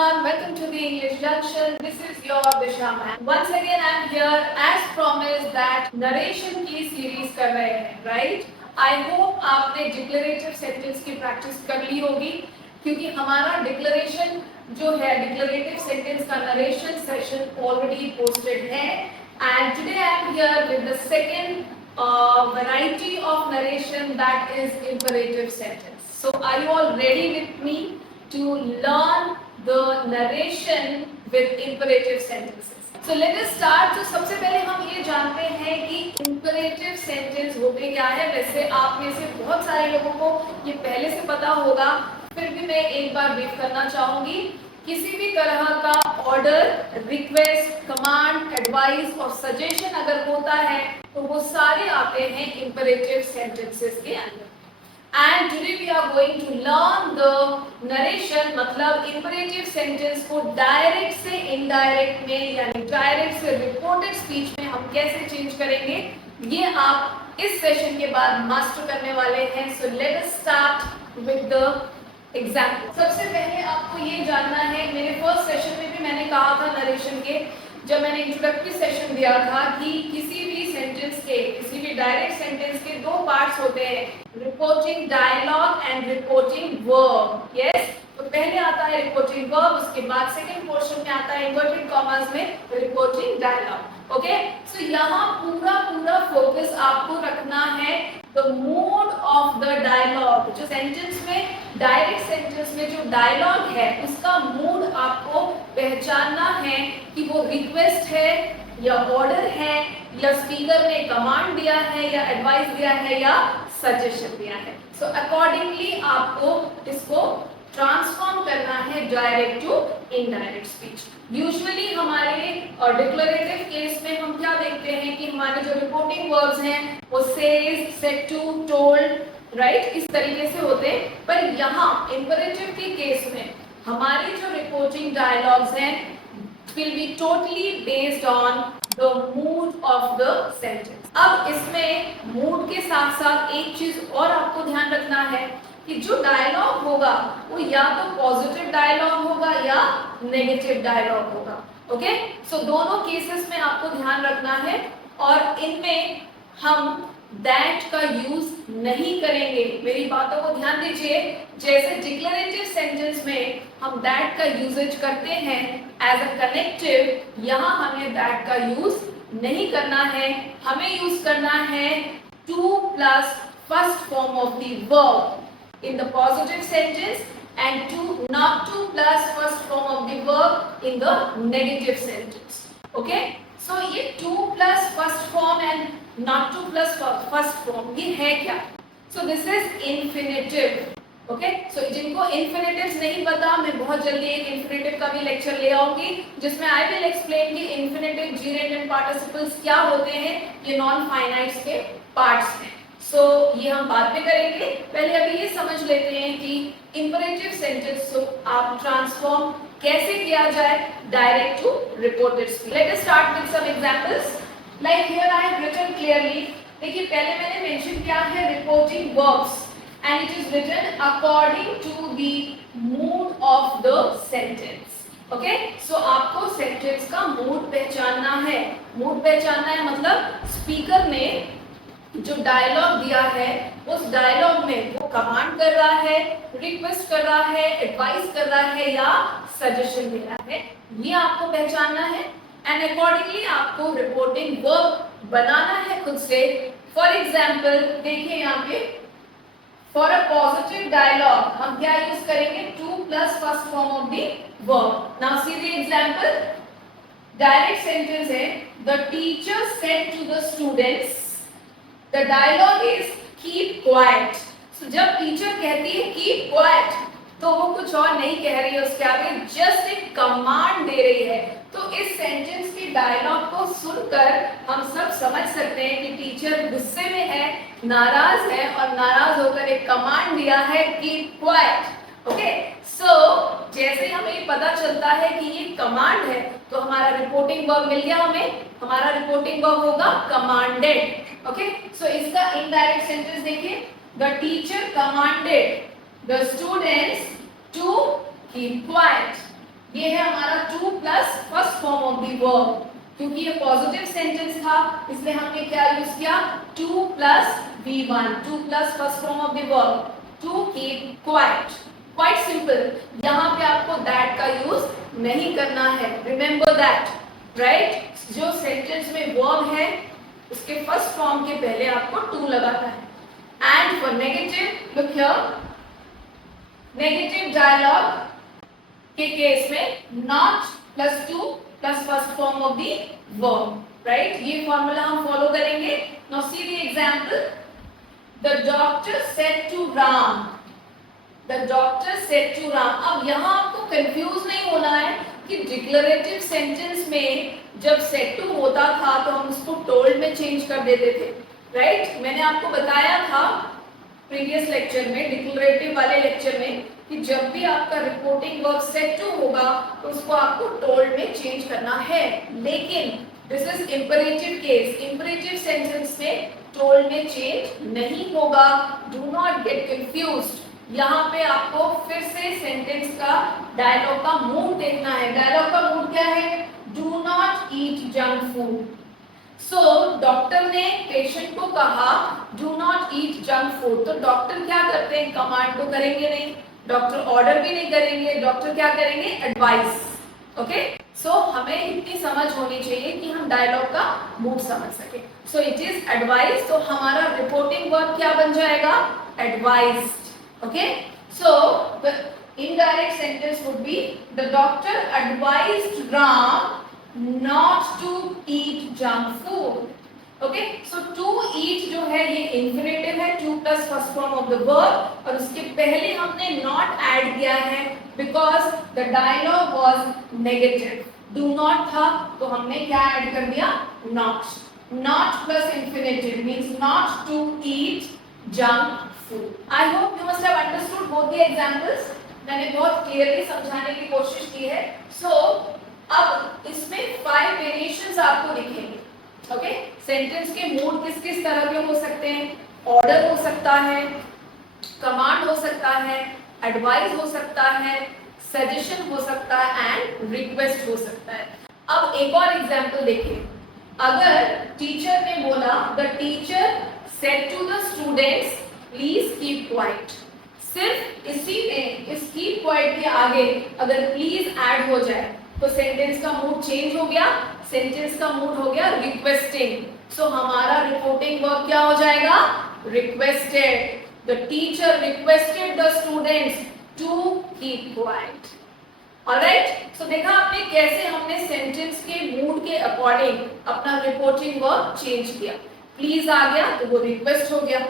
everyone, welcome to the English Junction. This is your Disha ma'am. Once again I am here as promised that narration की series कर रहे हैं, right? I hope आपने declarative sentence की practice कर ली होगी क्योंकि हमारा declaration जो है declarative sentence का narration session already posted है and today I am here with the second variety of narration that is imperative sentence. So are you all ready with me to learn the narration with imperative sentences? So let us start. तो सबसे पहले हम ये जानते हैं कि imperative sentence होते क्या है. वैसे आप में से बहुत सारे लोगों को ये पहले से पता होगा, फिर भी मैं एक बार ब्रीफ करना चाहूंगी. किसी भी तरह का ऑर्डर, रिक्वेस्ट, कमांड, एडवाइस और सजेशन अगर होता है तो वो सारे आते हैं imperative sentences के अंदर. And today we are going to learn the narration, मतलब imperative sentence को direct से indirect में यानी direct से reported speech में हम कैसे change करेंगे, ये आप इस सेशन के बाद मास्टर करने वाले हैं. So let us start with the example. सबसे पहले आपको ये जानना है, मेरे फर्स्ट सेशन में भी मैंने कहा था नरेशन के, जब मैंने इंट्रोडक्टरी सेशन दिया था कि किसी भी सेंटेंस के, किसी भी डायरेक्ट सेंटेंस के दो पार्ट्स होते हैं, reporting dialogue and reporting verb. Yes, तो पहले आता है रिपोर्टिंग वर्ब, उसके बाद सेकंड पोर्शन में आता है इन्वर्टेड कॉमास में रिपोर्टिंग डायलॉग. ओके, सो यहाँ पूरा फोकस आपको रखना है the mood of the dialogue. जो सेंटेंस में, डायरेक्ट सेंटेंस में जो डायलॉग है उसका मूड आपको पहचानना है कि वो रिक्वेस्ट है या ऑर्डर है या स्पीकर ने कमांड दिया है या एडवाइस दिया है या सजेशन दिया है. सो अकॉर्डिंगली आपको इसको ट्रांसफॉर्म करना है direct to indirect speech. Usually हमारे डिक्लेरेटिव केस में हम क्या देखते हैं कि हमारे जो रिपोर्टिंग वर्ब्स हैं वो says, said to, told, right, इस तरीके से होते हैं. पर यहाँ इंपेरेटिव के केस में हमारे जो रिपोर्टिंग डायलॉग्स हैं will be totally based on the mood of the sentence. अब इसमें मूड के साथ साथ एक चीज और आपको ध्यान रखना है कि जो डायलॉग होगा वो या तो पॉजिटिव डायलॉग होगा या नेगेटिव डायलॉग होगा. ओके, सो दोनों केसेस में आपको ध्यान रखना है और इनमें हम दैट का यूज नहीं करेंगे. मेरी बातों को ध्यान दीजिए. जैसे डिक्लेरेटिव सेंटेंस में हम दैट का यूजेज करते हैं एज अ कनेक्टिव, यहाँ हमें दैट का यूज नहीं करना है. हमें यूज करना है to plus first form of the verb in the positive sentence and not to plus first form of the verb in the negative sentence. Okay, so ये to plus first form and not to plus first form ये है क्या? So this is infinitive. Okay, so जिनको infinitives नहीं पता, मैं बहुत जल्दी एक infinitive का भी लेक्चर ले आऊंगी जिसमें I will explain कि infinitive, gerund and participles क्या होते हैं. ये नॉन फाइनाइट्स के पार्ट्स हैं. सो ये हम बाद में करेंगे. पहले अभी ये समझ लेते हैं कि इंपेरेटिव सेंटेंस को आप ट्रांसफॉर्म कैसे किया जाए direct to reported speech. Let us start with some examples. Like here I have written clearly. देखिए पहले मैंने मेंशन किया है reporting verbs and it is written according to the mood of the sentence. Okay, so आपको sentence का mood पहचानना है. Mood पहचानना है मतलब स्पीकर ने जो डायलॉग दिया है उस डायलॉग में वो कमांड कर रहा है, रिक्वेस्ट कर रहा है, एडवाइस कर रहा है या सजेशन दे रहा है, ये आपको पहचानना है. एंड अकॉर्डिंगली आपको रिपोर्टिंग वर्ब बनाना है खुद से. फॉर एग्जाम्पल देखिए यहाँ पे, फॉर अ पॉजिटिव डायलॉग हम क्या यूज करेंगे, to plus first form of the verb. Now see the example. Direct sentence है, the teacher said to the students. The dialogue is keep quiet. So जब teacher कहती है keep quiet तो वो कुछ और नहीं कह रही है, उसके आगे जस्ट एक कमांड दे रही है. तो इस सेंटेंस के डायलॉग को सुनकर हम सब समझ सकते हैं कि टीचर गुस्से में है, नाराज है और नाराज होकर एक कमांड दिया है keep quiet. ओके, सो जैसे हमें ये पता चलता है कि ये कमांड है तो हमारा रिपोर्टिंग वर्ब मिल गया हमें. हमारा रिपोर्टिंग वर्ब होगा कमांडेड. ओके, सो इसका इनडायरेक्ट सेंटेंस देखिए, the teacher commanded the students to keep quiet. ये है हमारा to plus first form of the verb, क्योंकि ये पॉजिटिव सेंटेंस था इसलिए हमने क्या यूज किया, to plus V1, to plus first form of the verb, to keep quiet. Quite simple, यहाँ पे आपको दैट का यूज नहीं करना है, रिमेंबर दैट, राइट। जो सेंटेंस में वर्ब है उसके फर्स्ट फॉर्म के पहले आपको टू लगाना है। And for negative, look here, negative dialogue के केस में not plus to plus first form of the verb, right. ये फॉर्मूला हम फॉलो करेंगे। Now see the example, the doctor said to Ram, the doctor said to Ram. अब यहाँ आपको confuse नहीं होना है कि डिक्लेरेटिव सेंटेंस में जब सेड टू होता था तो हम उसको टोल्ड में चेंज कर देते थे, राइट। मैंने आपको बताया था प्रीवियस लेक्चर में, डिक्लेरेटिव वाले लेक्चर में, कि जब भी आपका रिपोर्टिंग वर्ब सेड टू होगा तो उसको आपको टोल्ड में चेंज करना है। लेकिन this is imperative case, imperative sentence में टोल्ड में चेंज नहीं होगा। Do not gate confused. यहाँ पे आपको फिर से सेंटेंस का डायलॉग का मूड देखना है। डायलॉग का मूड क्या है, do not eat junk food. So doctor ने पेशेंट को कहा do not eat junk food, तो डॉक्टर क्या करते हैं, कमांड तो करेंगे नहीं, डॉक्टर ऑर्डर भी नहीं करेंगे, डॉक्टर क्या करेंगे, एडवाइस। ओके, सो हमें इतनी समझ होनी चाहिए कि हम डायलॉग का मूड समझ सके। सो इट इज एडवाइस, तो हमारा रिपोर्टिंग वर्ब क्या बन जाएगा, advised. Okay, so the indirect sentence would be the doctor advised Ram not to eat junk food. Okay, so to eat जो है ये infinitive है, to plus first form of the verb, और उसके पहले हमने not add किया है because the dialogue was negative. Do not था तो हमने क्या add कर दिया, not. Not plus infinitive means not to eat junk food. I hope you must have understood both the examples. मैंने बहुत clearly समझाने की कोशिश की है। So अब इसमें 5 वेरिएशंस आपको दिखेंगे। ओके, सेंटेंस के मूड किस किस तरह के हो सकते हैं, ऑर्डर हो सकता है, कमांड हो सकता है, एडवाइस हो सकता है, सजेशन हो सकता है एंड रिक्वेस्ट हो सकता है। अब एक और एग्जांपल देखिए, अगर टीचर ने बोला the teacher said to the students please keep quiet, सिर्फ इसी में इस कीप क्वाइट के आगे अगर प्लीज ऐड हो जाए तो सेंटेंस का मूड चेंज हो गया, सेंटेंस का मूड हो गया रिक्वेस्टिंग। सो हमारा रिपोर्टिंग वर्ब क्या हो जाएगा, requested. The teacher requested the students to keep quiet. Alright, so देखा आपने कैसे हमने सेंटेंस के मूड के अकॉर्डिंग अपना रिपोर्टिंग वर्ब चेंज किया। प्लीज आ गया तो वो रिक्वेस्ट हो गया,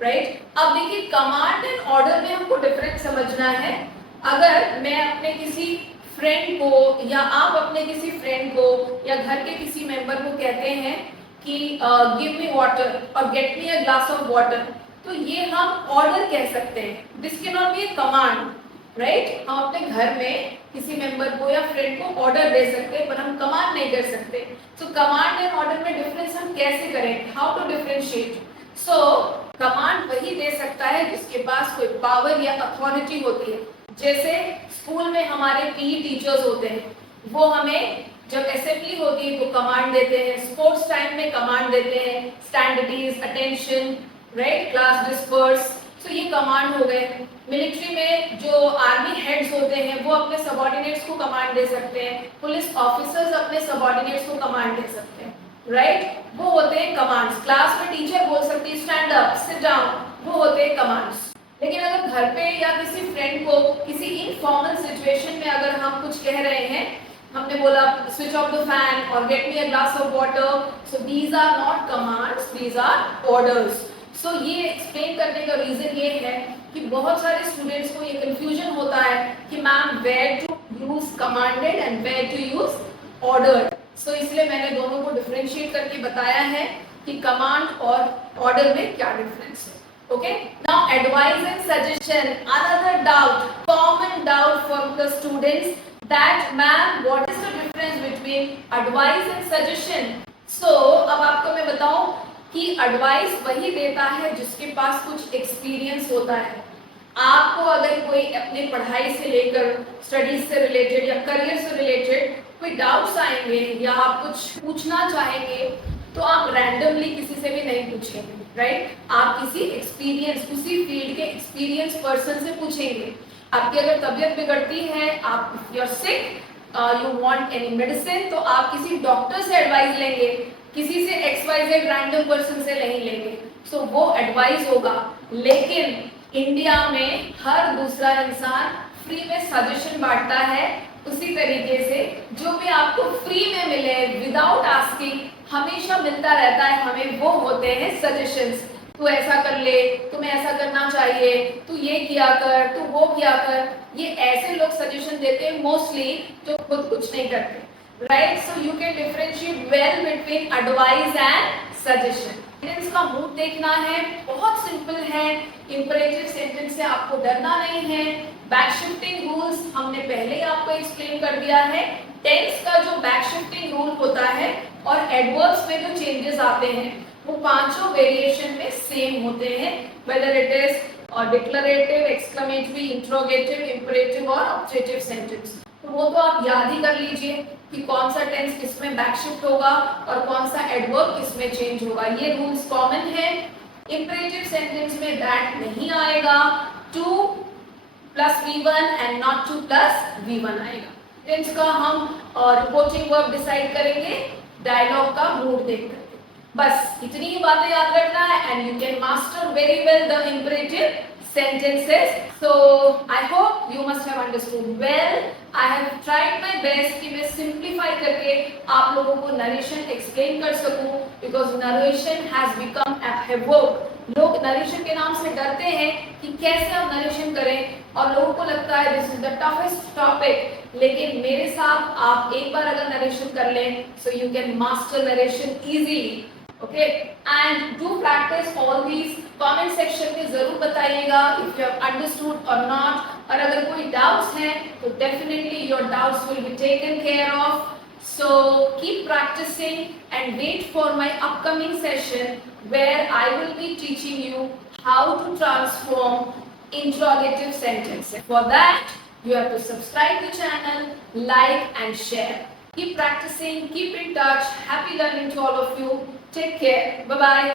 राइट। अब देखिए कमांड एंड ऑर्डर में हमको डिफरेंस समझना है। अगर मैं अपने किसी फ्रेंड को या आप अपने किसी फ्रेंड को या घर के किसी मेंबर को कहते हैं कि गिव मी वाटर और get me a glass of water, तो ये हम ऑर्डर कह सकते हैं। This can not be a command, right. हम अपने घर में किसी मेंबर को या फ्रेंड को ऑर्डर दे सकते हैं पर हम कमांड नहीं कर सकते। सो कमांड एंड ऑर्डर में डिफरेंस हम कैसे करें, how to differentiate. So command वही दे सकता है जिसके पास कोई पावर या अथॉरिटी होती है। जैसे स्कूल में हमारे पीई टीचर्स होते हैं, वो हमें जब असेंबली होती है तो कमांड देते हैं, स्पोर्ट्स टाइम में कमांड देते हैं, stand at ease, attention, right, class disperse. So ये कमांड हो गए। मिलिट्री में जो आर्मी हेड्स होते हैं वो अपने सबऑर्डिनेट्स को कमांड दे सकते हैं, पुलिस ऑफिसर्स अपने सबऑर्डिनेट्स को कमांड दे सकते हैं, राइट, वो होते हैं कमांड्स। क्लास में टीचर बोल सकती है स्टैंड अप, सिट डाउन, वो होते हैं कमांड्स। लेकिन अगर घर पे या किसी फ्रेंड को किसी इनफॉर्मल सिचुएशन में अगर हम कुछ कह रहे हैं, हमने बोला स्विच ऑफ द फैन और get me a glass of water, so these are not commands, these are orders. So ये एक्सप्लेन करने का रीजन ये है कि बहुत सारे स्टूडेंट्स को ये कंफ्यूजन होता है कि ma'am where to use commanded and where to use ordered. So इसलिए मैंने दोनों को डिफरेंशिएट करके बताया है कि कमांड और ऑर्डर में क्या डिफरेंस है। Okay, now advice and suggestion, another doubt, common doubt from the students, that ma'am what is the difference between advice and suggestion? So अब आपको मैं बताऊं कि advice वही देता है जिसके पास कुछ experience होता है। आपको अगर कोई अपने पढ़ाई से लेकर स्टडीज से रिलेटेड या करियर से रिलेटेड कोई डाउट्स आएंगे या आप कुछ पूछना चाहेंगे तो आप रैंडमली किसी से भी नहीं पूछेंगे, राइट? आप किसी एक्सपीरियंस, उसी फील्ड के एक्सपीरियंस पर्सन से पूछेंगे। आपकी अगर तबीयत बिगड़ती है, आप you are sick, you want any medicine, तो आप किसी डॉक्टर से एडवाइस लेंगे, किसी से XYZ रैंडम पर्सन से नहीं लेंगे। सो वो एडवाइस होगा। लेकिन इंडिया में हर दूसरा इंसान फ्री में सजेशन बांटता है। उसी तरीके से जो भी आपको फ्री में मिले विदाउट आस्किंग हमेशा मिलता रहता है हमें, वो होते हैं सजेशंस। तू ऐसा कर ले, तुम्हें ऐसा करना चाहिए, तू ये किया कर, तू वो किया कर। ये ऐसे लोग सजेशन देते हैं मोस्टली जो खुद कुछ नहीं करते, right? So you can differentiate well between advice and suggestion. Sentence का मूड देखना है, बहुत सिंपल है। इंपरेटिव सेंटेंस से आपको डरना नहीं है। बैक शिफ्टिंग रूल्स हमने पहले ही आपको एक्सप्लेन कर दिया है। टेंस का जो बैक शिफ्टिंग रूल होता है और एडवर्ब्स में जो चेंजेस आते हैं वो पांचों वेरिएशन में सेम होते हैं, whether it is declarative, exclamatory, interrogative, imperative और ऑब्जेक्टिव सेंटेंस। तो वो तो आप याद ही कर लीजिए कि कौन सा टेंस किसमें बैक शिफ्ट होगा और कौन सा एडवर्ब किसमें चेंज होगा। ये रूल्स कॉमन है। इंपरेटिव सेंटेंस में दैट नहीं आएगा, to plus V1 and not to plus V1 आएगा। टेंस का हम रिपोर्टिंग वर्ब डिसाइड करेंगे डायलॉग का मूड देख करके। बस इतनी ही बातें याद रखना है and you can master very well the imperative sentences. So I hope you must have understood well. I have tried my best कि मैं simplify करके आप लोगों को narration explain कर सकूं, because narration has become a havoc. लोग narration के नाम से डरते हैं कि कैसे आप narration करें और लोगों को लगता है this is the toughest topic. लेकिन मेरे साथ आप एक बार अगर narration कर लें so you can master narration easily. Okay, and do practice all these. Comment section में जरूर बताइएगा if you have understood or not. और अगर कोई doubts हैं तो definitely your doubts will be taken care of. So keep practicing and wait for my upcoming session where I will be teaching you how to transform interrogative sentences. For that, you have to subscribe the channel, like and share. Keep practicing, keep in touch. Happy learning to all of you. Take care. Bye-bye.